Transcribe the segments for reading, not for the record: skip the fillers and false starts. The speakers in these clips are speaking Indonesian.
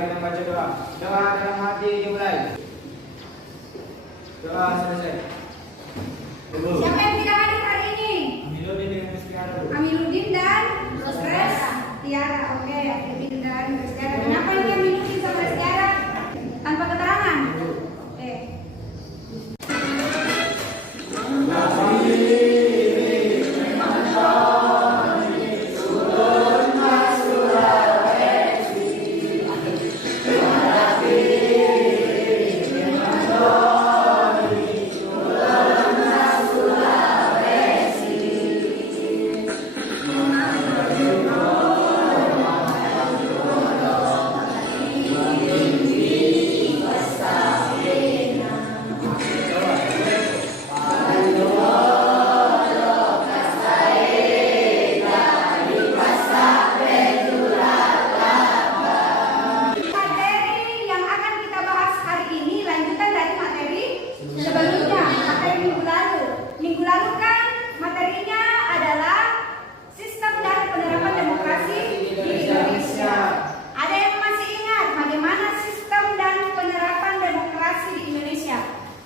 kita baca doa. Doa dalam hati dimulai. Doa selesai. Siapa yang tidak hadir hari ini? Amiluddin dengan Kristiana. Amiluddin dan Tiara. Oke, Amiluddin dan Kristiana. Kenapa ini Amiluddin sama Kristiana? Tanpa keterangan. Oke.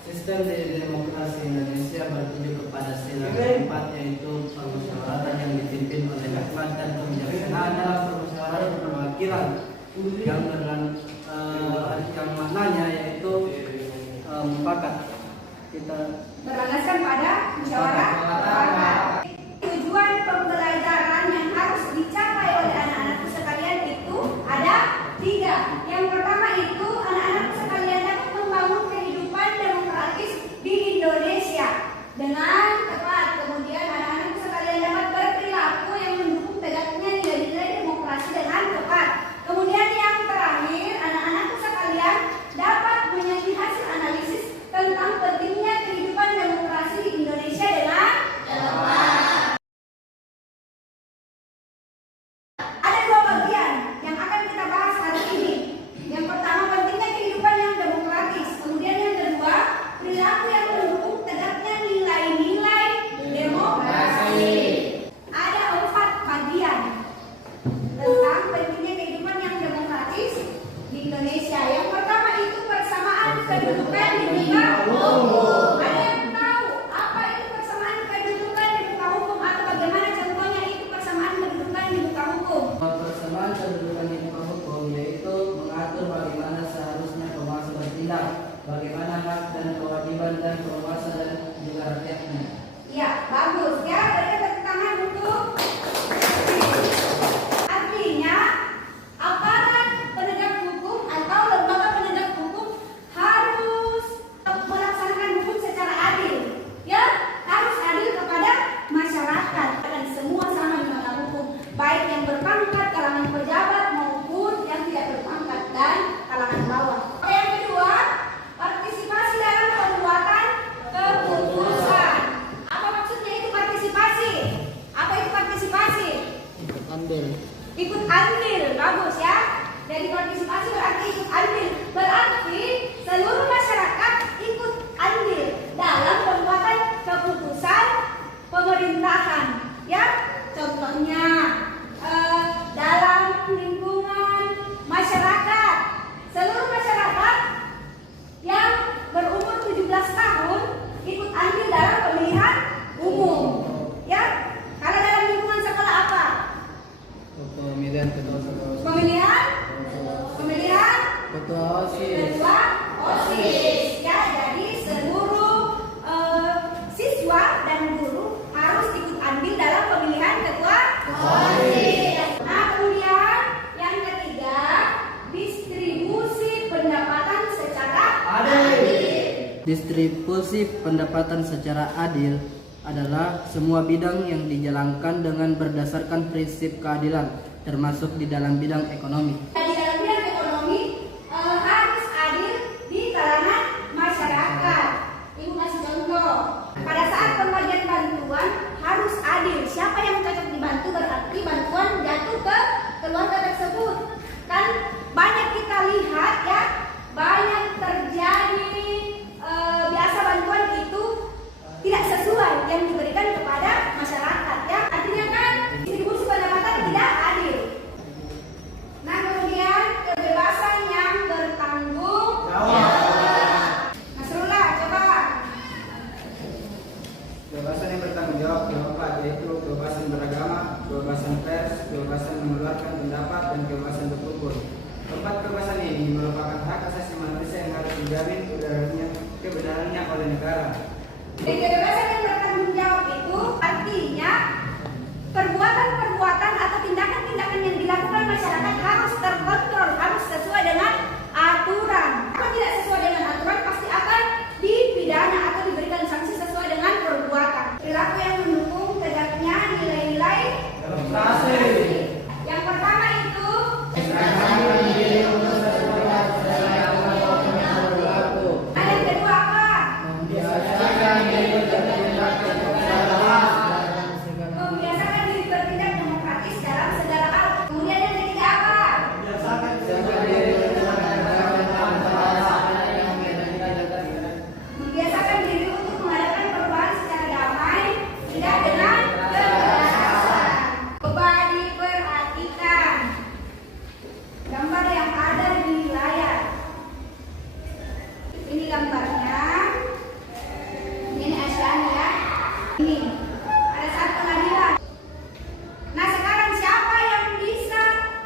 Sistem demokrasi Indonesia bertuju kepada sila keempat, yaitu permusyawaratan yang dipimpin oleh hikmat dan kebijaksanaan dalam permusyawaratan perwakilan yang maknanya yaitu mufakat. Kita Berlandaskan pada musyawarah mufakat. Tujuan pembelajaran yang harus dicapai oleh anak-anakku sekalian itu ada 3. Yang pertama itu anak-anakku sekalian dapat membangun kehidupan demokratis di Indonesia dengan tepat. Kemudian anak-anakku sekalian dapat berperilaku yang mendukung tegaknya nilai-nilai demokrasi dengan tepat. Kemudian yang terakhir, anak-anakku sekalian dapat menjadi hasil analisis tentang pentingnya kehidupan demokrasi di Indonesia dengan tepat. Ada 2 bagian yang akan kita bahas hari ini. Yang pertama, pentingnya kehidupan yang demokratis. Kemudian yang kedua, perilaku yang mendukung tegaknya nilai-nilai demokrasi. Ada 4 bagian tentang pentingnya kehidupan yang demokratis di Indonesia. Yang pertama itu persamaan kedudukan di muka hukum. Ada yang tahu apa itu persamaan kedudukan di muka hukum atau bagaimana contohnya itu persamaan kedudukan di muka hukum? persamaan kedudukan di muka hukum yaitu mengatur bagaimana seharusnya penguasa bertindak, bagaimana hak dan kewajiban dan penguasa dan juga rakyatnya. Ya, bagus. Ya, berikan tepuk tangan untuk. Artinya, aparat penegak hukum atau lembaga penegak hukum harus melaksanakan hukum secara adil. Ya, harus adil kepada masyarakat dan semua sama di mata hukum, baik yang berpangkat, kalangan pejabat maupun yang tidak berpangkat dan kalangan bawah. Yang kedua, partisipasi dalam pembuatan keputusan. Apa maksudnya itu partisipasi? Apa itu partisipasi? Ambil. Ikut andil, bagus ya. Dari partisipasi berarti ikut andil. Berarti seluruh masyarakat ikut andil dalam pembuatan keputusan pemerintahan. Ya, contohnya dalam lingkungan masyarakat, seluruh masyarakat yang berumur 17 tahun ikut andil dalam pemilihan umum. Ya, kalau dalam lingkungan sekolah apa? Pemilihan ketua sekolah. Pemilihan Ketua OSIS. ketua OSIS. Ya, jadi seluruh siswa dan guru harus ikut andil dalam pemilihan ketua OSIS. Nah, kemudian yang ketiga, distribusi pendapatan secara adil. Distribusi pendapatan secara adil adalah semua bidang yang dijalankan dengan berdasarkan prinsip keadilan, termasuk di dalam bidang ekonomi. Di dalam bidang ekonomi harus adil di kalangan masyarakat. Ibu kasih contoh. Pada saat pembagian bantuan harus adil. Siapa yang cocok dibantu berarti bantuan jatuh ke keluarga tersebut. Kan banyak kita lihat ya, banyak terjadi biasa bantuan itu tidak sesuai yang diberikan kepada masyarakat ya. Artinya kan distribusi pendapatan tidak adil. Nah, kemudian dijamin kebenarannya oleh negara. Dan kebebasan yang bertanggung jawab itu artinya perbuatan-perbuatan atau tindakan-tindakan yang dilakukan masyarakat harus terkontrol, harus sesuai dengan aturan. Kalau tidak sesuai dengan aturan pasti akan dipidana atau diberikan sanksi sesuai dengan perbuatan. Perilaku yang mendukung tegaknya nilai-nilai Demokrasi. Yang pertama itu yang kedua apa? Membiasakan diri bertindak demokratis dalam segala hal. Kemudian yang ketiga apa? Membiasakan diri untuk mengadakan perubahan secara damai, tidak dengan kekerasan. Coba diperhatikan gambar yang ada di layar. Ini gambarnya. Ini Aslan ya. Ini pada saat pengadilan. Nah sekarang siapa yang bisa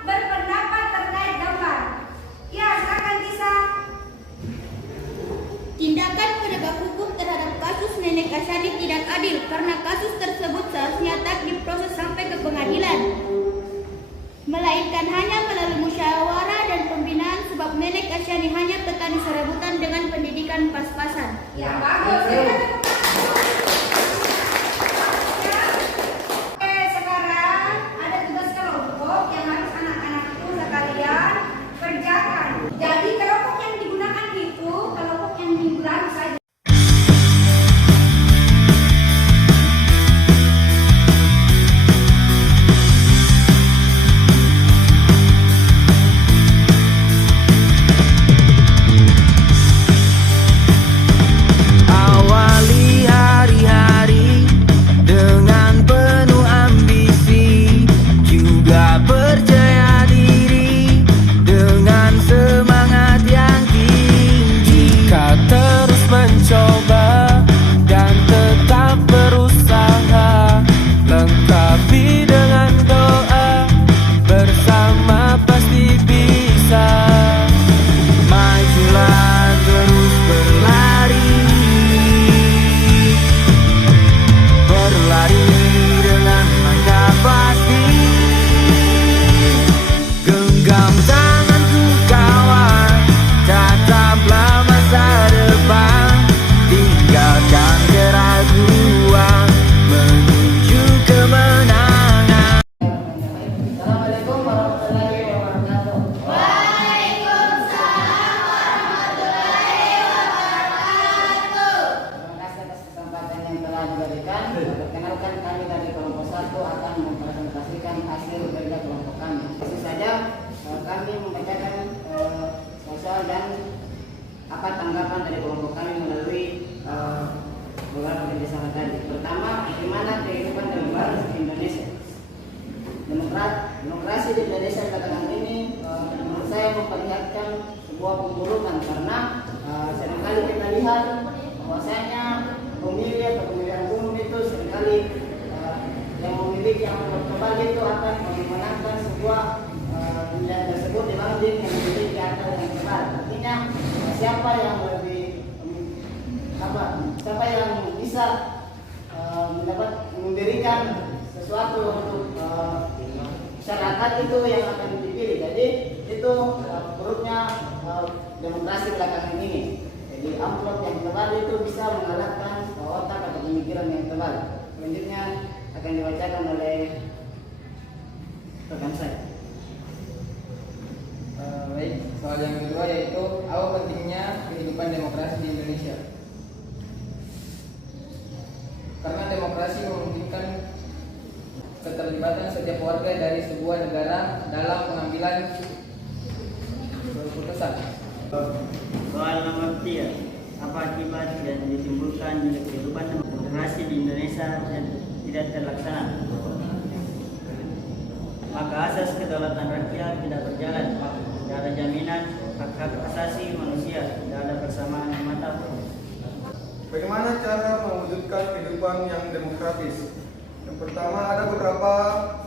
berpendapat terkait gambar? Ya silakan bisa. Tindakan penegak hukum terhadap kasus Nenek Asyani tidak adil karena kasus tersebut seharusnya tak diproses sampai ke pengadilan, melainkan hanya melalui musyawarah dan pembinaan sebab Nenek Asyani hanya petani serabutan dengan pendidikan pas-pasan. Ya bagus. Oke sekarang ada tugas kelompok yang harus anak-anakku sekalian kerjakan. Jadi kelompok yang digunakan itu kelompok yang mingguan saja. Awali hari-hari dengan penuh ambisi, juga percaya diri dengan semangat yang tinggi. Jika terus mencoba dan tetap berusaha, lengkapi dengan doa, bersama pasti bisa. Majulah terus berlari, berlari dengan langkah pasti. Genggam tanganku kawan, tataplah masa depan, tinggalkan keraguan menuju kemenangan. Assalamualaikum warahmatullahi wabarakatuh. Terima kasih atas kesempatan yang telah diberikan. Perkenalkan, kami dari kelompok 1 akan mempresentasikan hasil kerja kelompok kami. Langsung saja kami membacakan sosial dan apa tanggapan dari kelompok kami melalui beberapa kerjasama tadi. Pertama, bagaimana kehidupan demokrasi di Indonesia. Demokrasi di Indonesia belakangan ini menurut saya memperlihatkan sebuah pemburukan karena seringkali kita lihat bahwasanya pemilih atau pemilihan umum itu seringkali yang memiliki amplop tebal itu akan memenangkan sebuah pilihan tersebut dibanding yang memiliki angka yang tebal. Artinya siapa yang bisa memberikan sesuatu untuk masyarakat itu yang akan dipilih. Jadi itu buruknya demokrasi belakangan ini. Jadi amplop yang tebal itu bisa mengalahkan otak atau pemikiran yang tebal. Selanjutnya akan dibacakan oleh rekan saya. Baik, soal yang kedua yaitu apa pentingnya kehidupan demokrasi di Indonesia. Karena demokrasi memungkinkan keterlibatan setiap warga dari sebuah negara dalam pengambilan keputusan. Soal nomor 3, apa akibat yang ditimbulkan jika kehidupan demokrasi di Indonesia tidak terlaksana? Maka asas kedaulatan rakyat tidak berjalan, tidak ada jaminan hak-hak asasi manusia, tidak ada persamaan yang mata. Bagaimana cara mewujudkan kehidupan yang demokratis? Yang pertama, ada beberapa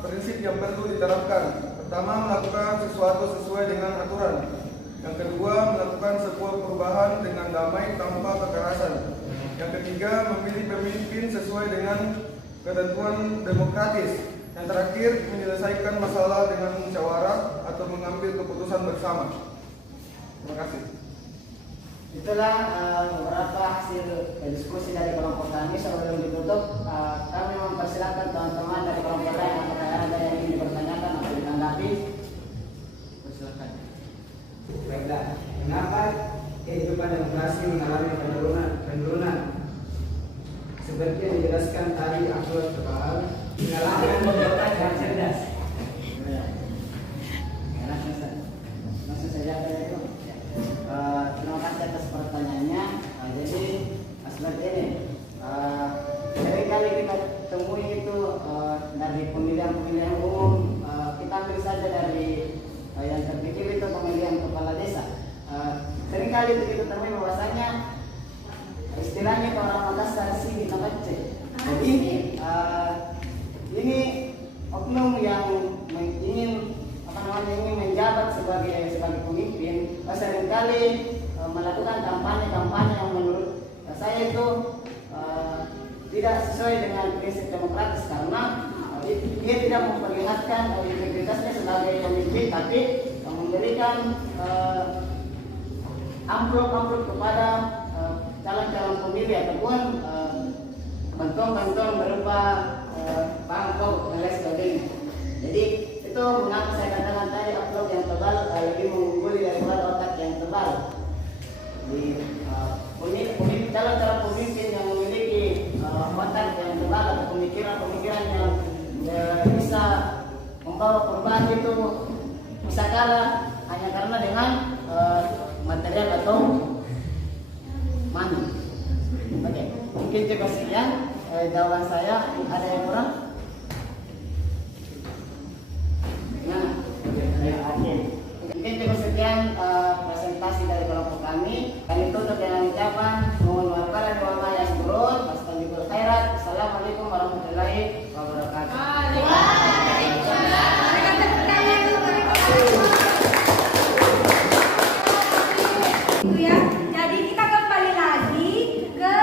prinsip yang perlu diterapkan. Pertama, melakukan sesuatu sesuai dengan aturan. Yang kedua, melakukan menciptakan sebuah perubahan dengan damai tanpa kekerasan. Yang ketiga, memilih pemimpin sesuai dengan ketentuan demokratis. Yang terakhir, menyelesaikan masalah dengan musyawarah atau mengambil keputusan bersama. Terima kasih. Itulah beberapa hasil diskusi dari kelompok kami. Sebelum ditutup, kami mempersilakan teman-teman dari kelompok lain apakah ada yang ingin dipertanyakan atau ditanggapi. Persilakan. Baiklah, kenapa kehidupan demokrasi mengalami penurunan? Seperti yang dijelaskan tadi Abdul Tebal, mengalami pemerintahan yang cerdas. Langsung saja itu. Terima kasih atas pertanyaannya. Jadi seperti ini. Seringkali kita temui itu dari pemilihan umum. Kita ambil saja dari yang terpikir itu pemilihan kepala desa. Seringkali itu kita temui bahwasanya istilahnya kalau orang Makassar sih kita baca. Jadi ini oknum yang ingin ingin menjabat sebagai pemimpin, seringkali melakukan kampanye yang menurut saya itu tidak sesuai dengan prinsip demokratis, karena dia tidak memperlihatkan integritasnya sebagai pemimpin, tapi memberikan amplop kepada calon-calon pemilih ataupun bantuan berupa bangkok dan lain sebagainya. Jadi itu mengapa saya katakan tadi amplop yang tebal lebih mengungguli daripada otak yang tebal. Di calon-calon pemimpin yang memiliki otak yang tebal atau pemikiran yang bisa membawa perubahan itu bisa kalah hanya karena dengan material atau money. Oke, mungkin cukup sekian jawaban saya. Ada yang kurang? Mungkin cukup sekian presentasi dari kelompok kami. Kami tutup dengan ucapan mohon maaf kalau ada orang yang buruk. Astagfirullah khairat. Assalamualaikum warahmatullahi wabarakatuh. Itu ya. Jadi kita kembali lagi ke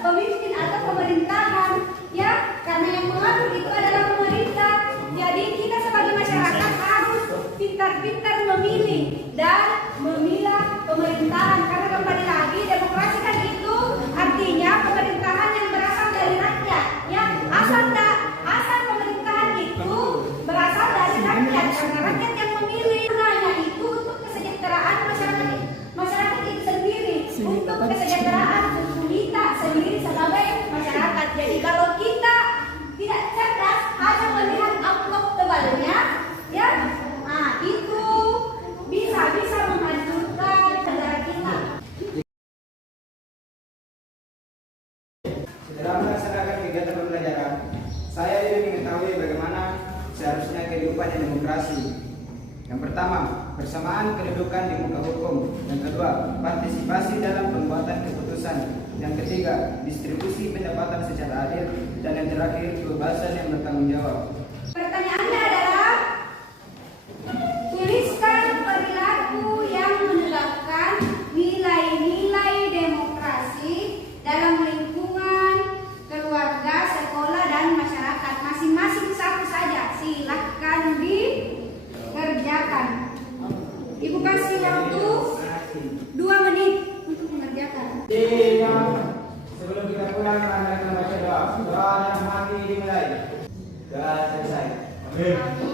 pemimpin atau pemerintahan, ya, karena yang mengatur itu adalah pemerintah. Jadi kita sebagai masyarakat harus pintar-pintar memilih dan memilah pemerintahan, karena kembali lagi demokrasi kan itu artinya pemerintahan yang berasal dari rakyat, ya. Asal pemerintahan itu berasal dari rakyat, karena rakyat yang memilih. Gunanya itu untuk kesejahteraan masyarakat itu sendiri, untuk kesejahteraan kita sendiri sebagai masyarakat. Jadi kalau kita tidak cerdas hanya melihat amplop tebalnya, ya, itu bisa menghancurkan negara kita. Dalam melaksanakan kegiatan pembelajaran, saya ingin mengetahui bagaimana seharusnya kehidupan yang demokrasi. Yang pertama, persamaan kedudukan di muka hukum. Yang kedua, partisipasi dalam pembuatan keputusan. Yang ketiga, distribusi pendapatan secara adil. Dan yang terakhir, kebebasan yang bertanggung jawab. Pertanyaannya adalah, tuliskan perilaku yang menegakkan nilai-nilai demokrasi dalam lingkungan keluarga, sekolah, dan masyarakat. Masing-masing satu saja, silahkan dikerjakan. Ibu kasih waktu 2 menit untuk mengerjakan. Sebelum kita pulang, kita baca doa. Doa dalam hati dimulai. Doa selesai. Amin.